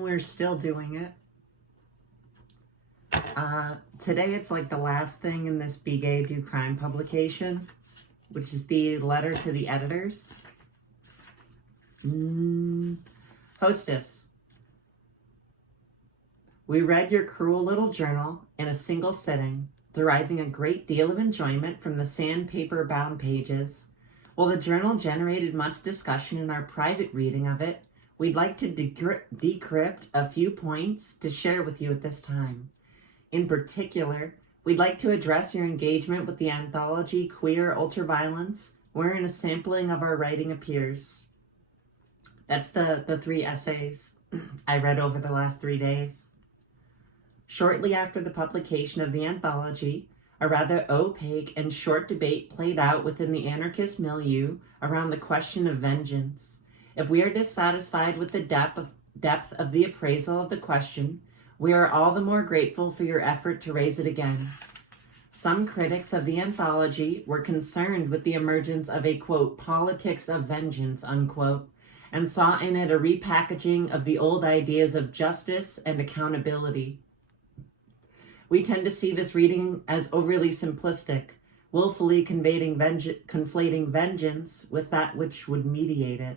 We're still doing it. Today it's like the last thing in this Be Gay, Do Crime publication, which is the letter to the editors. Hostess, we read your cruel little journal in a single sitting, deriving a great deal of enjoyment from the sandpaper-bound pages. While the journal generated much discussion in our private reading of it, we'd like to decrypt a few points to share with you at this time. In particular, we'd like to address your engagement with the anthology Queer Ultraviolence, wherein a sampling of our writing appears. That's the 3 essays I read over the last 3 days. Shortly after the publication of the anthology, a rather opaque and short debate played out within the anarchist milieu around the question of vengeance. If we are dissatisfied with the depth of the appraisal of the question, we are all the more grateful for your effort to raise it again. Some critics of the anthology were concerned with the emergence of a, quote, politics of vengeance, unquote, and saw in it a repackaging of the old ideas of justice and accountability. We tend to see this reading as overly simplistic, willfully conflating vengeance with that which would mediate it.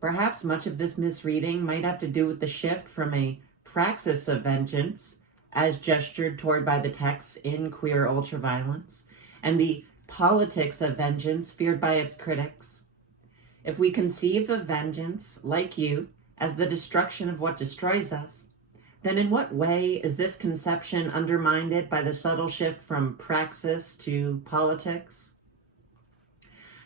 Perhaps much of this misreading might have to do with the shift from a praxis of vengeance, as gestured toward by the texts in Queer Ultraviolence, and the politics of vengeance feared by its critics. If we conceive of vengeance, like you, as the destruction of what destroys us, then in what way is this conception undermined by the subtle shift from praxis to politics?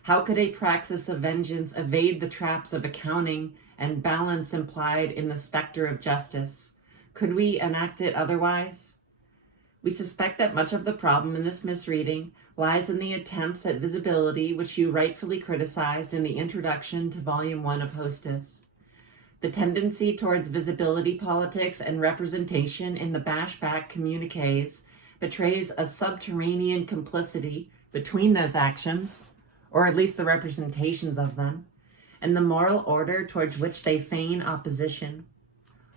How could a praxis of vengeance evade the traps of accounting and balance implied in the specter of justice? Could we enact it otherwise? We suspect that much of the problem in this misreading lies in the attempts at visibility which you rightfully criticized in the introduction to Volume 1 of Hostess. The tendency towards visibility politics and representation in the bashback communiques betrays a subterranean complicity between those actions, or at least the representations of them, and the moral order towards which they feign opposition.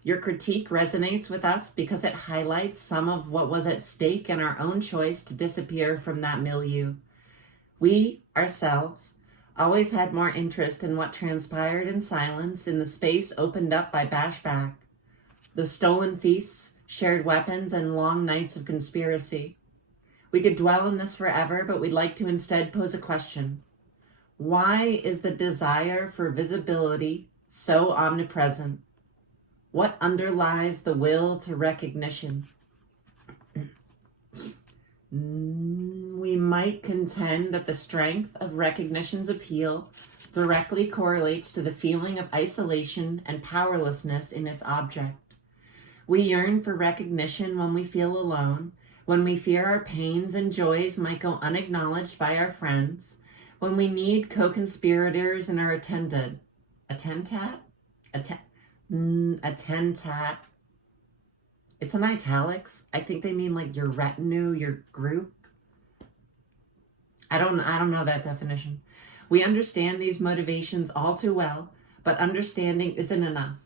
Your critique resonates with us because it highlights some of what was at stake in our own choice to disappear from that milieu. We, ourselves, always had more interest in what transpired in silence in the space opened up by bashback, the stolen feasts, shared weapons, and long nights of conspiracy. We could dwell on this forever, but we'd like to instead pose a question. Why is the desire for visibility so omnipresent? What underlies the will to recognition? We might contend that the strength of recognition's appeal directly correlates to the feeling of isolation and powerlessness in its object. We yearn for recognition when we feel alone, when we fear our pains and joys might go unacknowledged by our friends, when we need co-conspirators in our attentat. It's in italics. I think they mean like your retinue, your group. I don't know that definition. We understand these motivations all too well, but understanding isn't enough.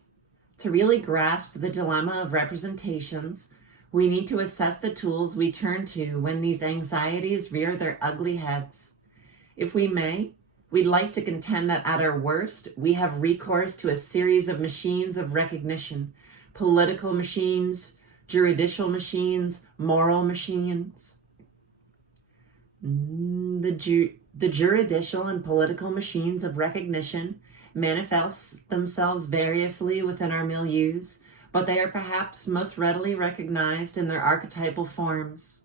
To really grasp the dilemma of representations, we need to assess the tools we turn to when these anxieties rear their ugly heads. If we may, we'd like to contend that at our worst, we have recourse to a series of machines of recognition, political machines, juridical machines, moral machines. The juridical and political machines of recognition manifest themselves variously within our milieus, but they are perhaps most readily recognized in their archetypal forms,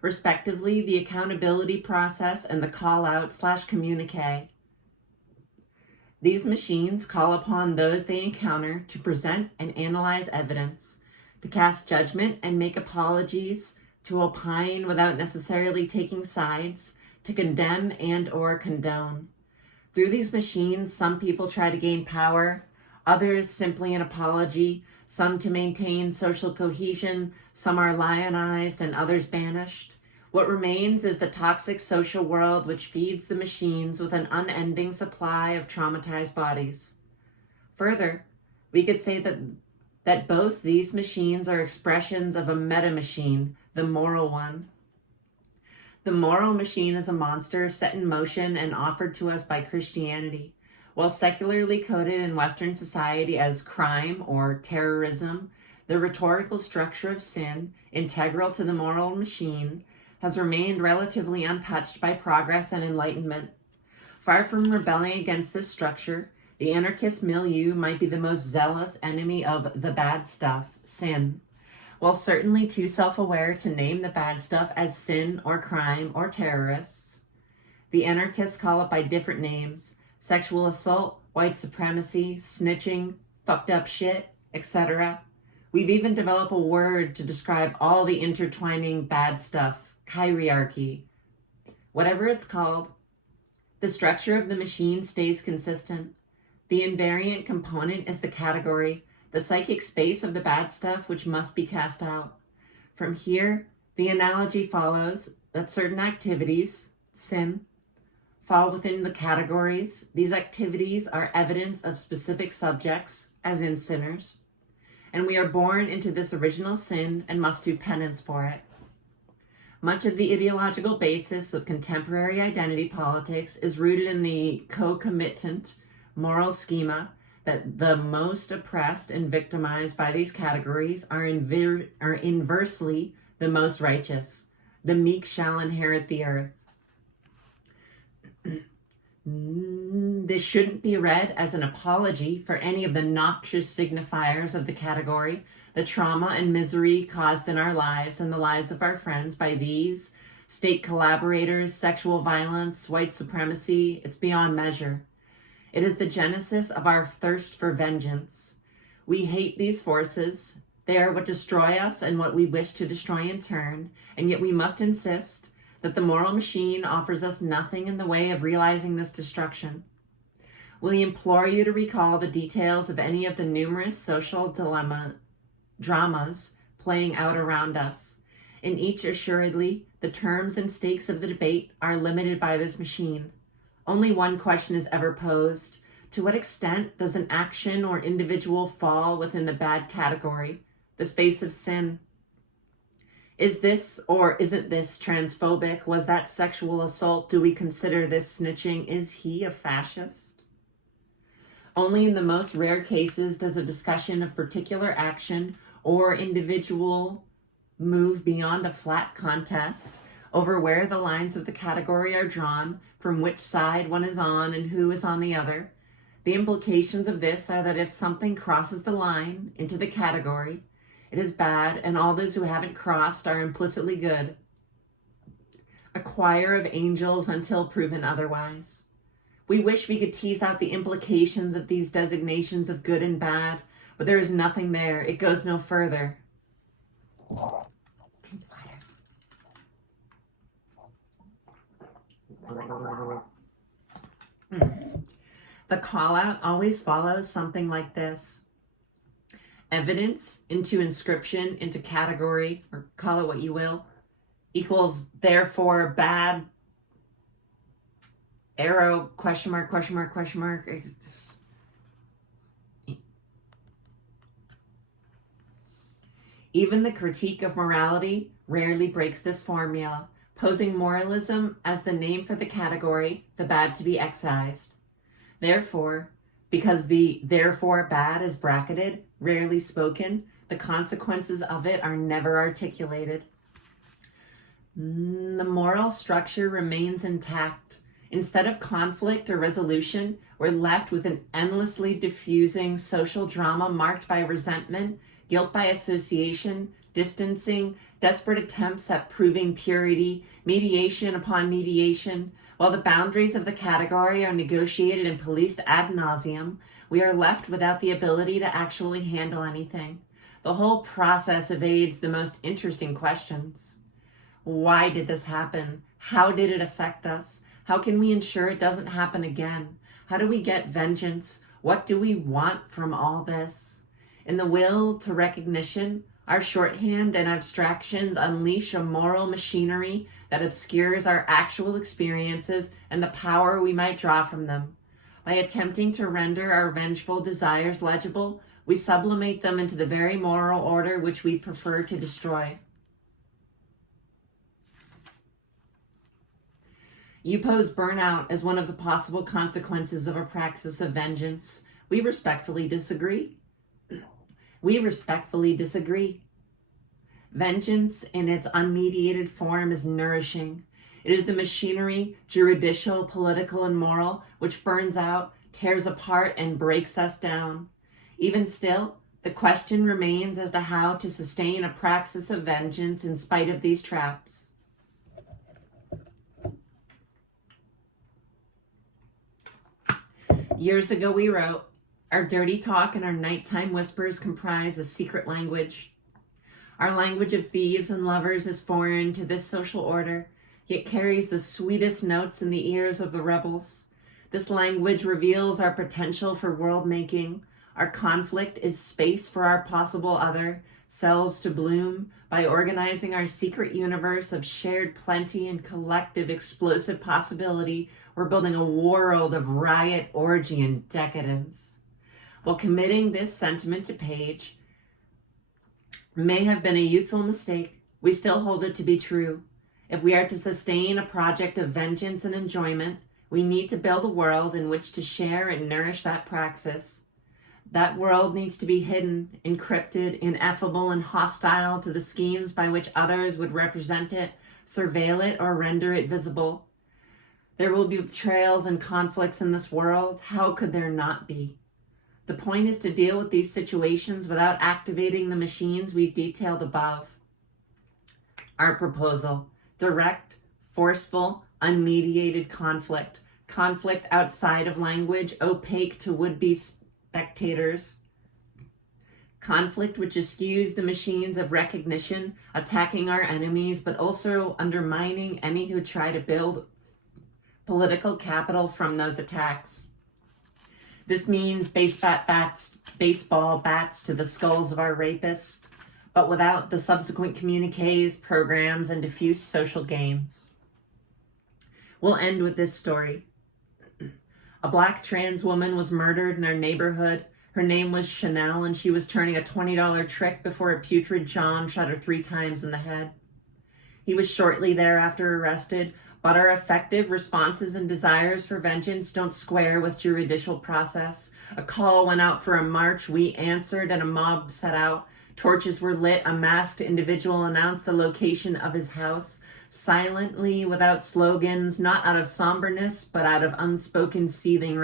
respectively the accountability process and the call-out/communique. These machines call upon those they encounter to present and analyze evidence, to cast judgment and make apologies, to opine without necessarily taking sides, to condemn and or condone. Through these machines, some people try to gain power, others simply an apology, some to maintain social cohesion, some are lionized and others banished. What remains is the toxic social world which feeds the machines with an unending supply of traumatized bodies. Further, we could say that both these machines are expressions of a meta-machine, the moral one. The moral machine is a monster set in motion and offered to us by Christianity. While secularly coded in Western society as crime or terrorism, the rhetorical structure of sin, integral to the moral machine, has remained relatively untouched by progress and enlightenment. Far from rebelling against this structure, the anarchist milieu might be the most zealous enemy of the bad stuff, sin. While certainly too self-aware to name the bad stuff as sin or crime or terrorists, the anarchists call it by different names: sexual assault, white supremacy, snitching, fucked up shit, etc. We've even developed a word to describe all the intertwining bad stuff: kyriarchy. Whatever it's called, the structure of the machine stays consistent. The invariant component is the category, the psychic space of the bad stuff which must be cast out. From here, the analogy follows that certain activities, sin, fall within the categories. These activities are evidence of specific subjects, as in sinners, and we are born into this original sin and must do penance for it. Much of the ideological basis of contemporary identity politics is rooted in the concomitant moral schema that the most oppressed and victimized by these categories are inversely the most righteous. The meek shall inherit the earth. This shouldn't be read as an apology for any of the noxious signifiers of the category, the trauma and misery caused in our lives and the lives of our friends by these, state collaborators, sexual violence, white supremacy. It's beyond measure. It is the genesis of our thirst for vengeance. We hate these forces. They are what destroy us and what we wish to destroy in turn, and yet we must insist that the moral machine offers us nothing in the way of realizing this destruction. We implore you to recall the details of any of the numerous social dramas playing out around us. In each, assuredly, the terms and stakes of the debate are limited by this machine. Only one question is ever posed: to what extent does an action or individual fall within the bad category, the space of sin? Is this or isn't this transphobic? Was that sexual assault? Do we consider this snitching? Is he a fascist? Only in the most rare cases does a discussion of particular action or individual move beyond a flat contest over where the lines of the category are drawn, from which side one is on and who is on the other. The implications of this are that if something crosses the line into the category, it is bad, and all those who haven't crossed are implicitly good. A choir of angels until proven otherwise. We wish we could tease out the implications of these designations of good and bad, but there is nothing there. It goes no further. The call out always follows something like this: evidence into inscription into category, or call it what you will, equals therefore bad arrow question mark question mark question mark. Even the critique of morality rarely breaks this formula, posing moralism as the name for the category, the bad to be excised. Therefore, because the therefore bad is bracketed, rarely spoken, the consequences of it are never articulated. The moral structure remains intact. Instead of conflict or resolution, we're left with an endlessly diffusing social drama marked by resentment, guilt by association, distancing, desperate attempts at proving purity, mediation upon mediation. While the boundaries of the category are negotiated and policed ad nauseum, we are left without the ability to actually handle anything. The whole process evades the most interesting questions. Why did this happen? How did it affect us? How can we ensure it doesn't happen again? How do we get vengeance? What do we want from all this? In the will to recognition, our shorthand and abstractions unleash a moral machinery that obscures our actual experiences and the power we might draw from them. By attempting to render our vengeful desires legible, we sublimate them into the very moral order which we prefer to destroy. You pose burnout as one of the possible consequences of a praxis of vengeance. We respectfully disagree. We respectfully disagree. Vengeance in its unmediated form is nourishing. It is the machinery, juridical, political, and moral, which burns out, tears apart, and breaks us down. Even still, the question remains as to how to sustain a praxis of vengeance in spite of these traps. Years ago we wrote, "Our dirty talk and our nighttime whispers comprise a secret language. Our language of thieves and lovers is foreign to this social order, yet carries the sweetest notes in the ears of the rebels. This language reveals our potential for world-making. Our conflict is space for our possible other selves to bloom by organizing our secret universe of shared plenty and collective explosive possibility. We're building a world of riot, orgy, and decadence." While committing this sentiment to page may have been a youthful mistake, we still hold it to be true. If we are to sustain a project of vengeance and enjoyment, we need to build a world in which to share and nourish that praxis. That world needs to be hidden, encrypted, ineffable, and hostile to the schemes by which others would represent it, surveil it, or render it visible. There will be betrayals and conflicts in this world. How could there not be? The point is to deal with these situations without activating the machines we've detailed above. Our proposal: direct, forceful, unmediated conflict. Conflict outside of language, opaque to would-be spectators. Conflict which eschews the machines of recognition, attacking our enemies, but also undermining any who try to build political capital from those attacks. This means baseball bats to the skulls of our rapists, but without the subsequent communiques, programs, and diffuse social games. We'll end with this story. A Black trans woman was murdered in our neighborhood. Her name was Chanel, and she was turning a $20 trick before a putrid John shot her 3 times in the head. He was shortly thereafter arrested, but our effective responses and desires for vengeance don't square with juridical process. A call went out for a march, we answered, and a mob set out. Torches were lit, a masked individual announced the location of his house, silently, without slogans, not out of somberness, but out of unspoken seething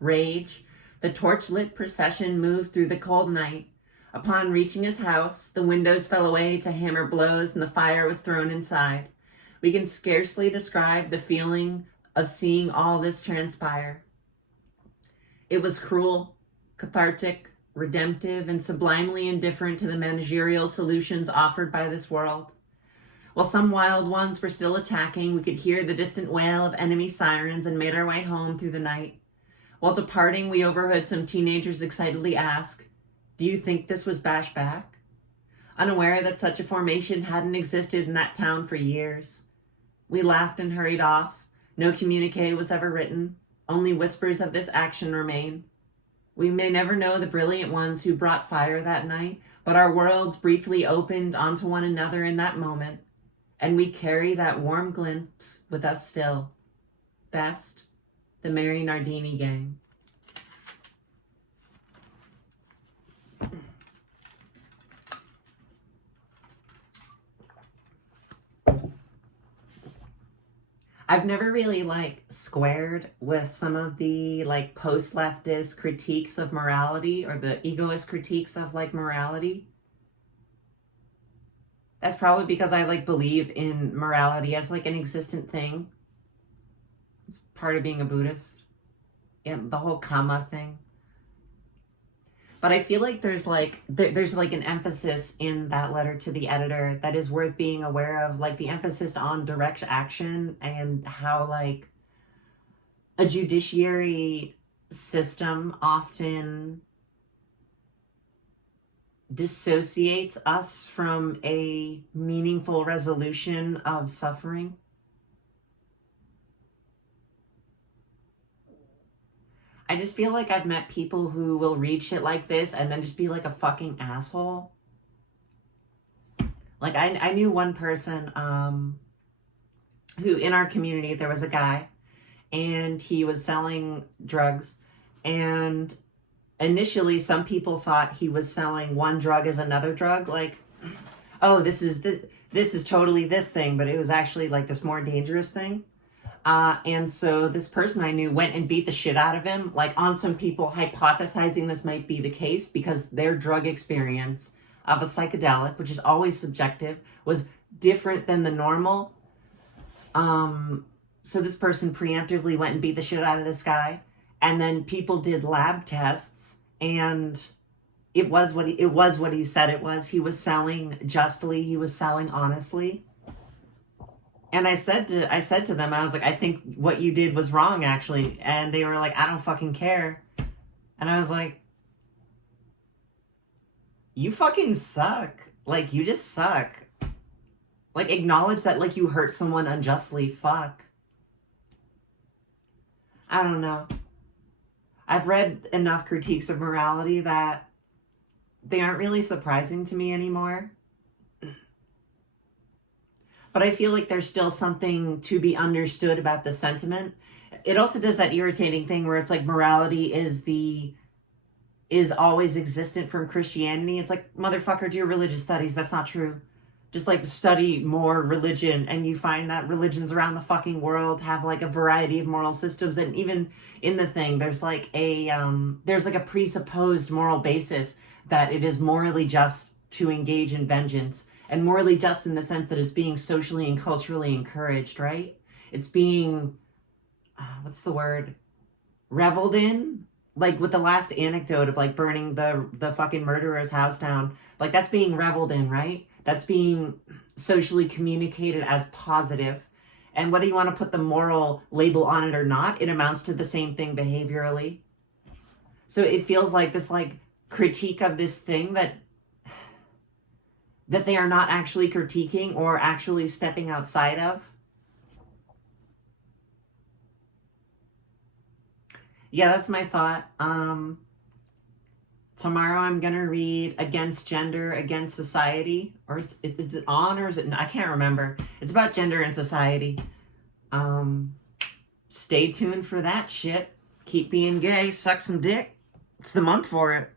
rage. The torch-lit procession moved through the cold night. Upon reaching his house, the windows fell away to hammer blows and the fire was thrown inside. We can scarcely describe the feeling of seeing all this transpire. It was cruel, cathartic, redemptive, and sublimely indifferent to the managerial solutions offered by this world. While some wild ones were still attacking, we could hear the distant wail of enemy sirens and made our way home through the night. While departing, we overheard some teenagers excitedly ask, "Do you think this was Bashback?" Unaware that such a formation hadn't existed in that town for years. We laughed and hurried off. No communique was ever written. Only whispers of this action remain. We may never know the brilliant ones who brought fire that night, but our worlds briefly opened onto one another in that moment, and we carry that warm glimpse with us still. Best, the Mary Nardini Gang. I've never really squared with some of the post-leftist critiques of morality or the egoist critiques of morality. That's probably because I believe in morality as an existent thing. It's part of being a Buddhist. And the whole karma thing. But I feel there's an emphasis in that letter to the editor that is worth being aware of, the emphasis on direct action and how a judiciary system often dissociates us from a meaningful resolution of suffering. I just feel like I've met people who will read shit like this and then just be like a fucking asshole. Like I knew one person who in our community, there was a guy and he was selling drugs, and initially some people thought he was selling one drug as another drug, like, oh, this is totally this thing, but it was actually like this more dangerous thing. And so this person I knew went and beat the shit out of him, like on some people hypothesizing this might be the case because their drug experience of a psychedelic, which is always subjective, was different than the normal. So this person preemptively went and beat the shit out of this guy, and then people did lab tests, and it was what he said it was. He was selling justly. He was selling honestly. And I said to them, I was like, I think what you did was wrong, actually. And they were like, I don't fucking care. And I was like, you fucking suck. Like, you just suck. Like, acknowledge that, like, you hurt someone unjustly. Fuck. I don't know. I've read enough critiques of morality that they aren't really surprising to me anymore. But I feel like there's still something to be understood about the sentiment. It also does that irritating thing where it's like morality is always existent from Christianity. It's like, motherfucker, do your religious studies. That's not true. Just like study more religion, and you find that religions around the fucking world have like a variety of moral systems. And even in the thing, there's like a presupposed moral basis that it is morally just to engage in vengeance, and morally just in the sense that it's being socially and culturally encouraged, right? It's being, what's the word? Reveled in? Like with the last anecdote of like burning the fucking murderer's house down. Like that's being reveled in, right? That's being socially communicated as positive. And whether you want to put the moral label on it or not, it amounts to the same thing behaviorally. So it feels like this like critique of this thing that they are not actually critiquing or actually stepping outside of. Yeah, that's my thought. Tomorrow I'm gonna read Against Gender, Against Society, or is it on, or is it? I can't remember. It's about gender and society. Stay tuned for that shit. Keep being gay, suck some dick. It's the month for it.